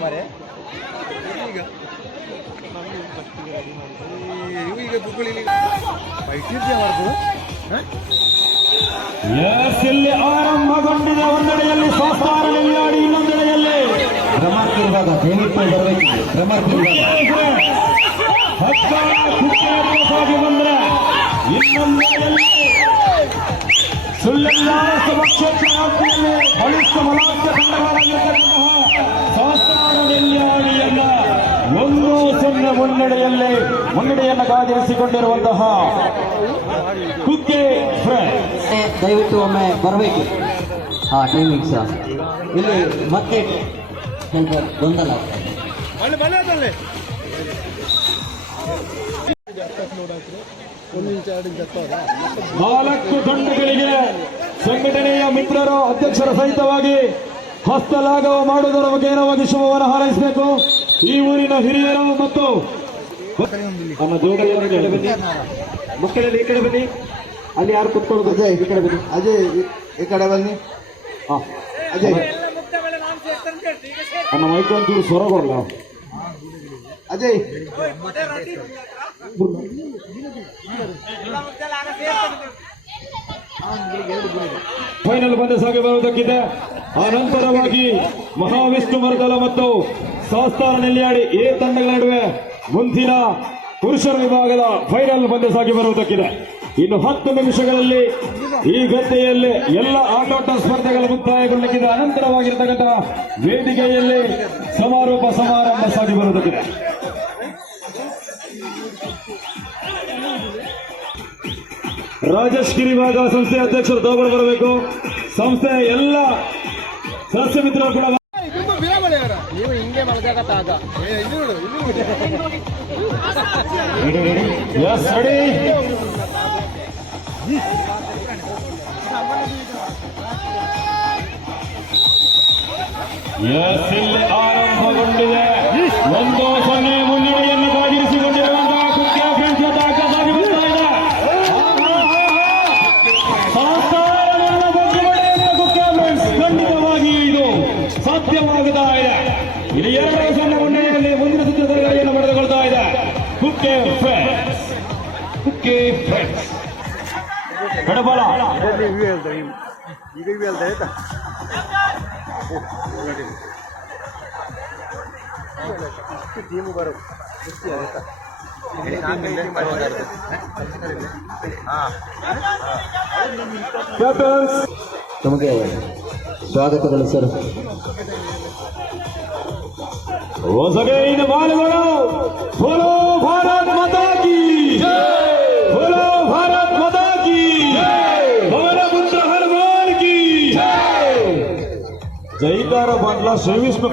ಮಾರೆ. ಈಗ. ಇವು ಈಗ ಕುಕ್ಕುಳಿಲಿ ಬೈಟಿರ್ತೀಯ ಹೊರತು ಎಸ್ ಇಲ್ಲಿ ಆರಂಭಗೊಂಡಿದೆ ಒಂದೆಡೆಯಲ್ಲಿ ಸ್ವಸ್ಥಾನ ನಿಲ್ಲಾಡಿ ಇನ್ನೊಂದೆಡೆಯಲ್ಲಿ ಇರುವಾಗ ದಯವಿಟ್ಟು ಬರಬೇಕು. ಸಾಗಿ ಬಂದ್ರೆ ಇನ್ನೊಂದೆಡೆಯಲ್ಲಿ ಸುಳ್ಳೆಲ್ಲ ಕ್ಷೇತ್ರ ವ್ಯಾಪ್ತಿಯಲ್ಲಿ ಬಲಿಷ್ಠ ಬಲಾಢ್ಯ ತಂಡಗಳಾಗಿರ್ತಕ್ಕಂತಹ ಒಂದು ಮುನ್ನಡೆಯಲ್ಲೇ ಮುನ್ನಡೆಯನ್ನು ಕಾದಿರಿಸಿಕೊಂಡಿರುವಂತಹ ಕುಕ್ಕೆ ಫ್ರೆಂಡ್ಸ್ ದಯವಿಟ್ಟು ಒಮ್ಮೆ ಬರಬೇಕು. ಹಾ ಟೈಮಿಂಗ್ಸ್ ಇಲ್ಲಿ ಮತ್ತೆ ಸ್ವಲ್ಪ ಗೊಂದಲ. ನಾಲ್ಕು ತಂಡಗಳಿಗೆ ಸಂಘಟನೆಯ ಮಿತ್ರರು ಅಧ್ಯಕ್ಷರ ಸಹಿತವಾಗಿ ಹಸ್ತಲಾಘವ ಮಾಡುವುದರ ಮುಖೇನವಾಗಿ ಶುಭವನ್ನು ಹಾರೈಸಬೇಕು. ಈ ಊರಿನ ಹಿರಿಯರು ಮತ್ತು ನಮ್ಮ ಬನ್ನಿ. ಮಕ್ಕಳಲ್ಲಿ ಈ ಕಡೆ ಬನ್ನಿ. ಅಲ್ಲಿ ಯಾರು ಕುತ್ಕೊಳ್ಳೋದು? ಅಜಯ್ ಈ ಕಡೆ ಬನ್ನಿ. ಅಜಯ್ ಈ- ಈ ಕಡೆ ಬನ್ನಿ. ಹಾ. ಅಜಯ್. ನಮ್ಮ ಮೈಕ್ ಒಂಚೂರು ಸ್ವರ ಕೊಡಲ್ಲ ಅಜಯ್ ಫೈನಲ್ ಬಂದ ಸಾಗಿ ಬರುವುದಕ್ಕಿದೆ. ಆ ನಂತರವಾಗಿ ಮಹಾವಿಷ್ಣು ಮರ್ದಲ ಮತ್ತು ಸಾಸ್ತಾರ ನೆಲ್ಲಿಯಾಡಿ ಎ ತಂಡಗಳ ನಡುವೆ ಮುಂದಿನ ಪುರುಷರ ವಿಭಾಗದ ಫೈನಲ್ ಬಂದ ಸಾಗಿ ಬರುವುದಕ್ಕಿದೆ. ಇನ್ನು ಹತ್ತು ನಿಮಿಷಗಳಲ್ಲಿ ಈ ಗದ್ದೆಯಲ್ಲಿ ಎಲ್ಲ ಆಟೋಟ ಸ್ಪರ್ಧೆಗಳು ಮುಕ್ತಾಯಗೊಳ್ಳಲಿಕ್ಕಿದೆ. ಅನಂತರವಾಗಿರ್ತಕ್ಕಂತಹ ವೇದಿಕೆಯಲ್ಲಿ ಸಮಾರೋಪ ಸಮಾರಂಭ ಸಾಗಿ ಬರುವುದಕ್ಕಿದೆ. ರಾಜೇಶ್ ಗಿರಿಭಾಗ ಸಂಸ್ಥೆ ಅಧ್ಯಕ್ಷರು ತಗೊಂಡು ಬರಬೇಕು ಸಂಸ್ಥೆಯ ಎಲ್ಲ ಸದಸ್ಯ ಮಿತ್ರರು ಕೂಡ ನೀವು ಹಿಂಗೆ ಆರಂಭಗೊಂಡಿದೆ. ಒಂದು ಸೊನ್ನೆ ಮುನ್ನಡೆಯನ್ನು ಎರಡು ಸೊನ್ನೆ ಮುನ್ನಡೆಯಲ್ಲಿ ಮುಂದಿನ ಸುತ್ತುಗಳನ್ನು ಪಡೆದುಕೊಳ್ತಾ ಇದೆ ಕುಕ್ಕೆ ಫ್ರೆಂಡ್ಸ್ ಕುಕ್ಕೆ ಫ್ರೆಂಡ್ಸ್ ಕಡಬಲ ಇದರಲ್ಲಿ ಇವು ಹೇಳ್ದೆ ಇವು. ಈಗ ಇವು ಹೇಳ್ದೆ ಆಯ್ತಾ ಇಷ್ಟು ಟೀಮು ಬರೋ ಖುಷಿ ಆಯ್ತಾ ಕ್ಯಾಪ್ಟನ್ಸ್ ತಮಗೆ ಸ್ವಾಗತಗಳು ಸರ್ ಹೊಸಗೈನ ಬಾಲುಗಳು ಬೋಲೋ ಭಾರತ್ ಮಾತಾ ಕಿ ಬೋಲೋ ಭಾರತ್ ಮಾತಾ ಕಿ ಭವನ ಪುತ್ರ ಹನುಮಾನ್ ಕಿ ಜೈಕಾರ ಬಾಂಡ್ಲ ಶ್ರೀ ವಿಷ್ಣು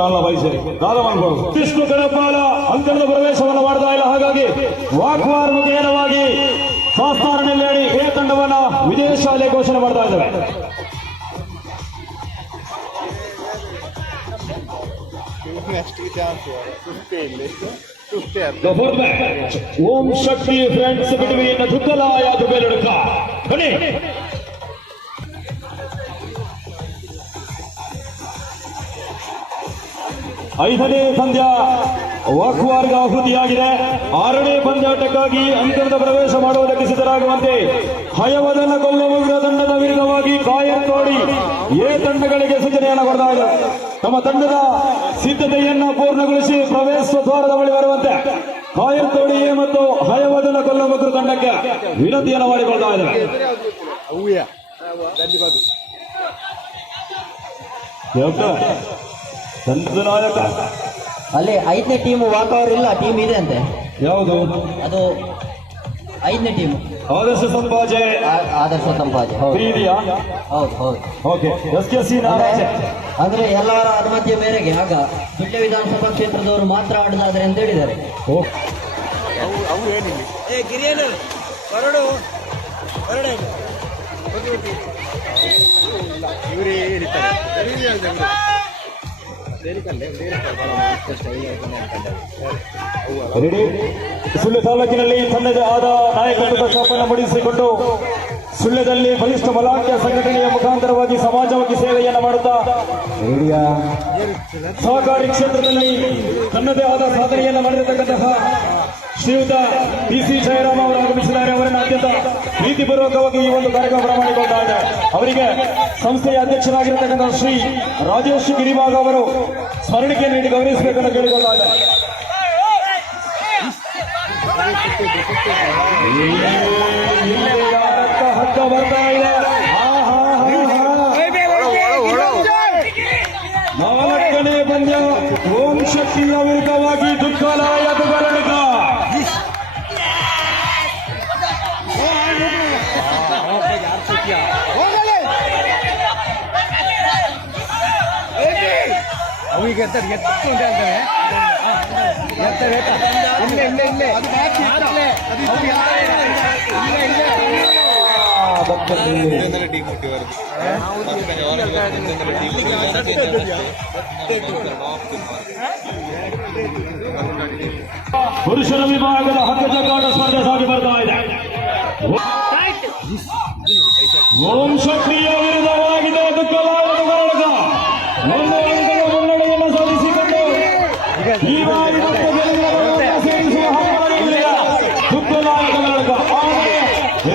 ಅಲ್ಲ ಬಯಸರಿ. ದಾದ ಮಾಡ್ಬೋದು ವಿಷ್ಣು ಕಡಪಾಲ ಅಂಕಣದ ಪ್ರವೇಶವನ್ನು ಮಾಡ್ತಾ ಇಲ್ಲ. ಹಾಗಾಗಿ ವಾಕ್ವಾರ್ ಮುಖೇನವಾಗಿ ಶಾಸ್ತಾರನಲ್ಲಿ ಎ ತಂಡವನ್ನ ವಿಜಯ ಘೋಷಣೆ ಮಾಡ್ತಾ ಇದ್ದಾರೆ The fourth match. Om Shakti friends between ದುಗ್ಗಲಾಯ ದುಗ್ಗಲುಡುಕ ಬನ್ನಿ ಐದನೇ ಪಂದ್ಯ ವಾಕ್ವಾರ್ಗ ಆಹುತಿಯಾಗಿದೆ ಆರನೇ ಪಂದ್ಯಾಟಕ್ಕಾಗಿ ಅಂತರದ ಪ್ರವೇಶ ಮಾಡುವುದಕ್ಕೆ ಸಿದ್ಧರಾಗುವಂತೆ ಹಯವದನ ಕೊಲ್ಲಮುಗ್ರ ತಂಡದ ವಿರುದ್ಧವಾಗಿ ಕಾಯಂ ತೋಡಿ ಎ ತಂಡಗಳಿಗೆ ಸೂಚನೆಯನ್ನು ಕೊಡ್ತಾ ಇದೆ. ತಮ್ಮ ತಂಡದ ಸಿದ್ಧತೆಯನ್ನ ಪೂರ್ಣಗೊಳಿಸಿ ಪ್ರವೇಶ ದ್ವಾರದ ಬಳಿ ಬರುವಂತೆ ಕಾಯಂ ತೋಡಿ ಎ ಮತ್ತು ಹಯವದನ ಕೊಲ್ಲಮುಗ್ರ ತಂಡಕ್ಕೆ ವಿನಂತಿಯನ್ನು ಮಾಡಿಕೊಳ್ತಾ ಇದೆ. ತಂಡದ ನಾಯಕ. ಅಲ್ಲಿ ಐದನೇ ಟೀಮ್ ವಾಕವರ್ ಇಲ್ಲ ಟೀಮ್ ಇದೆ ಅಂತೆ. ಯಾವುದು? ಅದು ಐದನೇ ಟೀಮ್ ಆದರ್ಶ ಸಂಪಾಜೆ. ಆದರ್ಶ ಸಂಪಾಜೆ ಹೌದು. ಇದೆಯಾ ಹೌದು ಹೌದು. ಓಕೆ. ಎಸ್ ಕೆ ಸಿ ಅಂದ್ರೆ ಎಲ್ಲರ ಅನುಮತಿಯ ಮೇರೆಗೆ ಆಗ ಸುಳ್ಯ ವಿಧಾನಸಭಾ ಕ್ಷೇತ್ರದವರು ಮಾತ್ರ ಆಡೋದಾದ್ರೆ ಅಂತ ಹೇಳಿದ್ದಾರೆ. ಇವರೇ ಸುಳ್ಳು ತಾಲೂಕಿನಲ್ಲಿ ತನ್ನದೇ ಆದ ನಾಯಕತ್ವದ ಸ್ಥಾಪನೆ ಮೂಡಿಸಿಕೊಂಡು ಸುಳ್ಯದಲ್ಲಿ ಬಲಿಷ್ಠ ಬಲಾಢ್ಯ ಸಂಘಟನೆಯ ಮುಖಾಂತರವಾಗಿ ಸಮಾಜವಾಗಿ ಸೇವೆಯನ್ನು ಮಾಡುತ್ತಾ ಸಹಕಾರಿ ಕ್ಷೇತ್ರದಲ್ಲಿ ತನ್ನದೇ ಆದ ಸಾಧನೆಯನ್ನು ಮಾಡಿರತಕ್ಕಂತಹ ಶ್ರೀಯುತ ಪಿ ಸಿ ಜಯರಾಮ್ ಅವರು ಆಗಮಿಸಿದ್ದಾರೆ ಅವರನ್ನು ಅತ್ಯಂತ ಪ್ರೀತಿಪೂರ್ವಕವಾಗಿ ಈ ಒಂದು ಕಾರ್ಯಕ್ರಮ ಬರಮಾಡಿಕೊಂಡಿದ್ದಾರೆ ಅವರಿಗೆ ಸಂಸ್ಥೆಯ ಅಧ್ಯಕ್ಷರಾಗಿರತಕ್ಕಂತಹ ಶ್ರೀ ರಾಜೇಶ್ ಗಿರಿಭಾಗ ಅವರು ಸ್ಮರಣಿಕೆ ನೀಡಿ ಗೌರವಿಸಬೇಕೆಂದು ಹಗ್ಗ ಬರ್ತಾ ಇದೆ ಆ, ಹಾ, ಹಾ, ಹಾ. ನಾಲ್ಕನೇ ಪಂದ್ಯ ಓಂ ಶಕ್ತಿ ವಿರುದ್ಧವಾಗಿ ಈಗ ಇರ್ತಾರೆ ಎತ್ತು ಅಂತ ಹೇಳ್ತಾರೆ ಎತ್ತಾರೆ ಇಲ್ಲ ಇಲ್ಲ ಇಲ್ಲೇ ಪುರುಷರ ವಿಭಾಗದ ಹತ್ತು ಜಗಾಟ ಸ್ಪರ್ಧೆ ಸಾಗಿ ಬರ್ತಾ ಇದೆ ಓಂ ಶಕ್ತಿ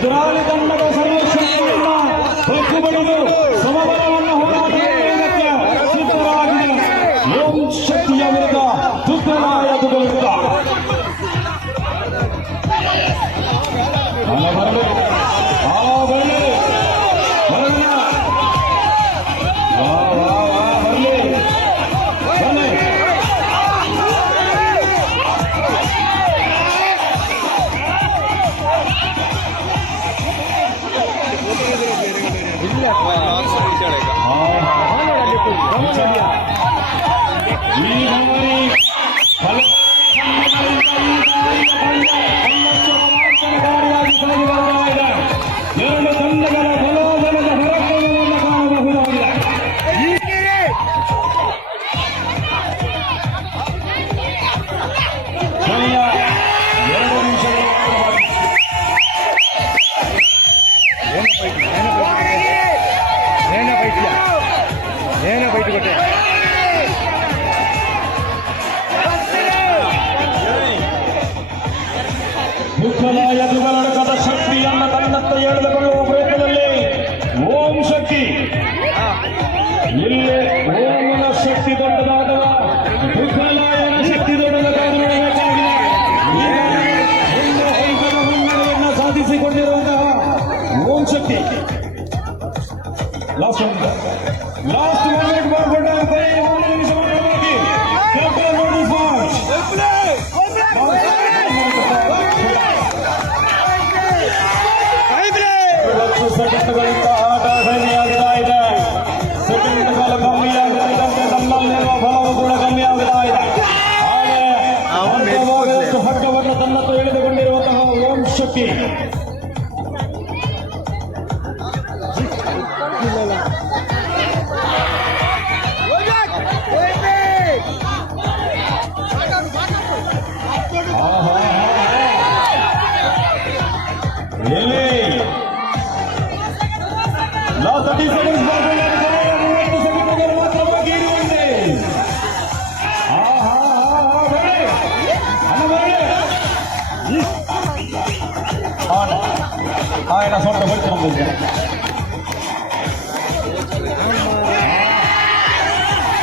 ಎದುರಾಳಿ ತಂಡದ ಸರ್ವಶಕ್ತಿಯನ್ನ ಹೊಕ್ಕು ಬಡಿದು ಸಮಬಲವನ್ನು ಹೋರಾಟ ಮಾಡುವುದಕ್ಕೆ ಸಿದ್ಧರಾಗಿದೆ ಓಂ ಶಕ್ತಿಯ ವಿರುದ್ಧ ದುಃಖಲಾಯ ದುಗರಣಕ ಮುಖಲಾಯ ದುಗಲಡಕದ ಶಕ್ತಿಯನ್ನ ತನ್ನತ್ತ ಎಳೆದುಕೊಳ್ಳುವ ಪ್ರಯತ್ನದಲ್ಲಿ ಓಂ ಶಕ್ತಿ ಇಲ್ಲಿ ಓಂನ ಶಕ್ತಿ ದೊಡ್ಡದಾದವ ದುಃಖಲಾಯನ ಶಕ್ತಿ ದೊಡ್ಡದಾದ ಸಾಧಿಸಿಕೊಂಡಿರುವಂತಹ Om Shakti last last ¡Ah, era suerte fuerte, hombre!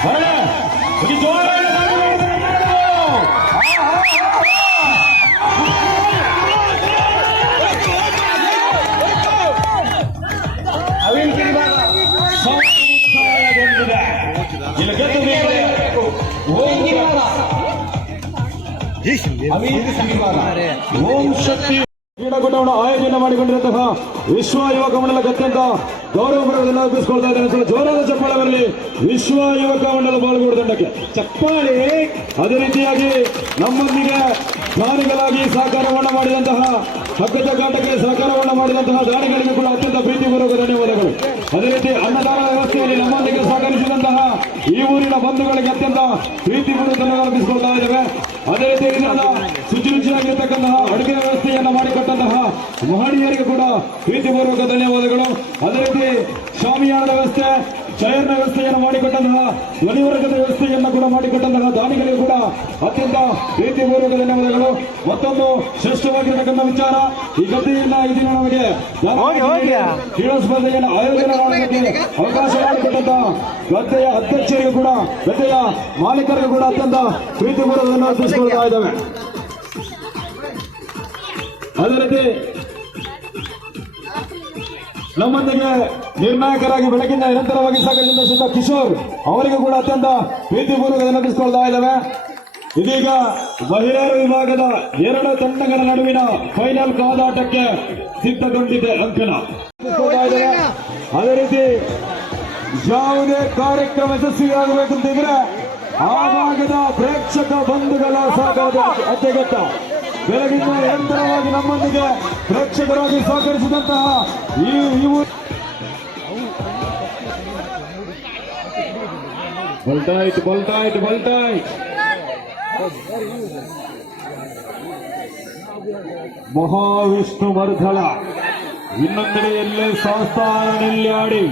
¡Vale! ¡Oye, tú ¡Ah, ah, ah! ¡Ah, Om Shakti ಕ್ರೀಡಾಕೂಟವನ್ನು ಆಯೋಜನೆ ಮಾಡಿಕೊಂಡಿರುವಂತಹ ವಿಶ್ವ ಯುವಕ ಮಂಡಲಕ್ಕೆ ಅತ್ಯಂತ ಗೌರವ ಪಡೆಯುವುದನ್ನು ಅರ್ಪಿಸಿಕೊಳ್ತಾ ಸ್ವಲ್ಪ ಜೋರಾದ ಚಪ್ಪಾಳೆ ವಿಶ್ವ ಯುವಕ ಮಂಡಲ ಬಾಳುಗೋಡು ತಂಡಕ್ಕೆ. ಚಪ್ಪಾಳೆ, ಅದೇ ರೀತಿಯಾಗಿ ನಮ್ಮೊಂದಿಗೆ ದಾನಿಗಳಾಗಿ ಸಹಕಾರವನ್ನು ಮಾಡಿದಂತಹ ಹಗ್ಗಜಗ್ಗಾಟಕ್ಕೆ ಸಹಕಾರವನ್ನು ಮಾಡಿದಂತಹ ದಾನಿಗಳಿಗೆ ಕೂಡ ಅತ್ಯಂತ ಪ್ರೀತಿಪೂರ್ವಕ ಧನ್ಯವಾದಗಳು. ಅದೇ ರೀತಿ ಅನ್ನದಾನ ವ್ಯವಸ್ಥೆಯಲ್ಲಿ ನಮ್ಮೊಂದಿಗೆ ಸಹಕರಿಸಿದಂತಹ ಈ ಊರಿನ ಬಂಧುಗಳಿಗೆ ಅತ್ಯಂತ ಪ್ರೀತಿಪೂರ್ವಕ ಧನ್ಯವಾದಿಸಿಕೊಳ್ತಾ ಇದ್ದೇವೆ. ಅದೇ ರೀತಿ ಇದರಿಂದ ಶುಚಿ ರುಚಿಯಾಗಿರ್ತಕ್ಕಂತಹ ಅಡುಗೆ ವ್ಯವಸ್ಥೆಯನ್ನು ಮಾಡಿಕೊಟ್ಟ ಮಾಡಿಕೊಟ್ಟಂತಹ ಮಹನೀಯರಿಗೆ ಕೂಡ ಪ್ರೀತಿಪೂರ್ವಕ ಧನ್ಯವಾದಗಳು. ಅದೇ ರೀತಿ ಶಾಮಿಯಾನದ ವ್ಯವಸ್ಥೆ ಚೈರ್ನ ವ್ಯವಸ್ಥೆಯನ್ನು ಮಾಡಿಕೊಟ್ಟಂತಹ ಧ್ವನಿವರ್ಗದ ವ್ಯವಸ್ಥೆಯನ್ನು ಕೂಡ ಮಾಡಿಕೊಟ್ಟಂತಹ ದಾನಿಗಳಿಗೆ ಕೂಡ ಅತ್ಯಂತ ಪ್ರೀತಿಪೂರ್ವಕ ಧನ್ಯವಾದಗಳು. ಮತ್ತೊಂದು ಶ್ರೇಷ್ಠವಾಗಿರತಕ್ಕಂಥ ವಿಚಾರ. ಈ ಗದ್ದೆಯಿಂದ ಈ ದಿನ ನಮಗೆ ಕ್ರೀಡಾ ಸ್ಪರ್ಧೆಯನ್ನು ಆಯೋಜನೆ ಮಾಡಲಿಕ್ಕೆ ಅವಕಾಶ ಮಾಡಿಕೊಟ್ಟಂತಹ ಗದ್ದೆಯ ಅಧ್ಯಕ್ಷರಿಗೂ ಕೂಡ ಗದ್ದೆಯ ಮಾಲೀಕರಿಗೂ ಕೂಡ ಅತ್ಯಂತ ಪ್ರೀತಿಪೂರ್ವಕವನ್ನು ಅರ್ಪಿಸಿಕೊಳ್ತಾ ಇದ್ದಾವೆ. ಅದೇ ರೀತಿ ನಮ್ಮೊಂದಿಗೆ ನಿರ್ಣಾಯಕರಾಗಿ ಬೆಳಗಿನ ನಿರಂತರವಾಗಿ ಸಹಕರಿಸಿದ ಕಿಶೋರ್ ಅವರಿಗೂ ಕೂಡ ಅತ್ಯಂತ ಪ್ರೀತಿಪೂರ್ವಕ ನೆನಪಿಸಿಕೊಳ್ತಾ ಇದ್ದಾವೆ. ಇದೀಗ ಮಹಿಳೆಯರ ವಿಭಾಗದ ಎರಡು ತಂಡಗಳ ನಡುವಿನ ಫೈನಲ್ ಕಾದಾಟಕ್ಕೆ ಸಿದ್ಧಗೊಂಡಿದೆ ಅಂಕಣ. ಅದೇ ರೀತಿ ಯಾವುದೇ ಕಾರ್ಯಕ್ರಮ ಯಶಸ್ವಿಯಾಗಬೇಕಂತಿದ್ರೆ ಆ ಭಾಗದ ಪ್ರೇಕ್ಷಕ ಬಂಧುಗಳ ಸಹಕಾರದ ಅತ್ಯಗತ್ಯ. ಬೆಳಗಿನ ನಿರಂತರವಾಗಿ ನಮ್ಮೊಂದಿಗೆ ಪ್ರೇಕ್ಷಕರಾಗಿ ಸಹಕರಿಸಿದಂತಹ ಈ ಇವು ಬಲ್ಟಾಯ್ತು ಬಲ್ಟಾಯ್ತು ಬಲ್ಟಾಯ್ತು ಮಹಾವಿಷ್ಣು ಮರ್ಧಳ ಇನ್ನೊಂದೆಡೆಯಲ್ಲೇ ಸಂಸ್ಥಾನದಲ್ಲಿ ಆಡಿ.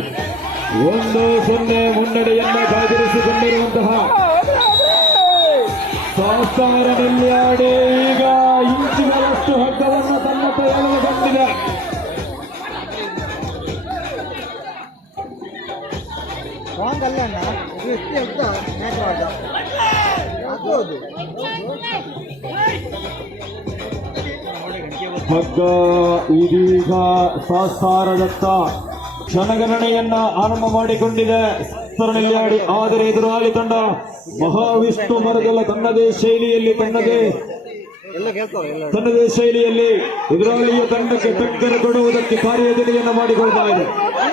ಒಂದು ಸೊನ್ನೆ ಮುನ್ನಡೆಯನ್ನು ಕಾದಿರಿಸಿಕೊಂಡಿರುವಂತಹ ಸಂಸ್ಥಾನದಲ್ಲಿ ಆಡಿ. ಈಗ ಇಂಚುಗಳಷ್ಟು ಹಗ್ಗವನ್ನು ತನ್ನ ಎಳೆದುಕೊಂಡಿದೆ ಬಂದಿದೆ ಅಲ್ಲ ಎಷ್ಟು ಅಂತ ಹಗ್ಗ, ಇದೀಗ ಶಾಸ್ತಾರದತ್ತ ಕ್ಷಣಗಣನೆಯನ್ನ ಆರಂಭ ಮಾಡಿಕೊಂಡಿದೆ. ಸರಣಿಯಲ್ಲಿ ಆಡಿ ಆದರೆ ಎದುರಾಳಿ ತಂಡ ಮಹಾವಿಷ್ಣು ಮರದಲ್ಲ ತನ್ನದೇ ಶೈಲಿಯಲ್ಲಿ ತನ್ನದೇ ತನ್ನದೇ ಶೈಲಿಯಲ್ಲಿ ಎದುರಾಳಿಯ ತಂಡಕ್ಕೆ ಟಕ್ಕರ ಕೊಡುವುದಕ್ಕೆ ಕಾರ್ಯಯೋಜನೆಯನ್ನು ಮಾಡಿಕೊಳ್ತಾ ಇದೆ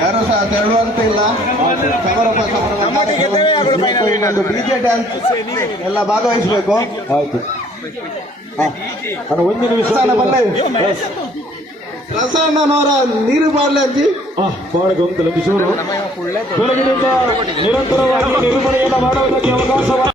ಯಾರು ಸಹ ತೆರಳುವಂತ ಇಲ್ಲ ಸಮರೋಪ ಸಮರ ಡಿಜೆ ಡ್ಯಾನ್ಸ್ ಎಲ್ಲ ಭಾಗವಹಿಸಬೇಕು. ಆಯ್ತು. ಒಂದು ನಿಮಿಷ. ಪ್ರಸನ್ನನವರ ನೀರು ಬಾರ್ಲಿ ಅಂಜಿ ಬಹಳ ಗೊಂದಲ ಕಿಶೋರು ಬೆಳಗಿನಿಂದ ನಿರಂತರವಾಗಿ ನಿರೂಪಣೆಯನ್ನು ಮಾಡುವುದಕ್ಕೆ ಅವಕಾಶ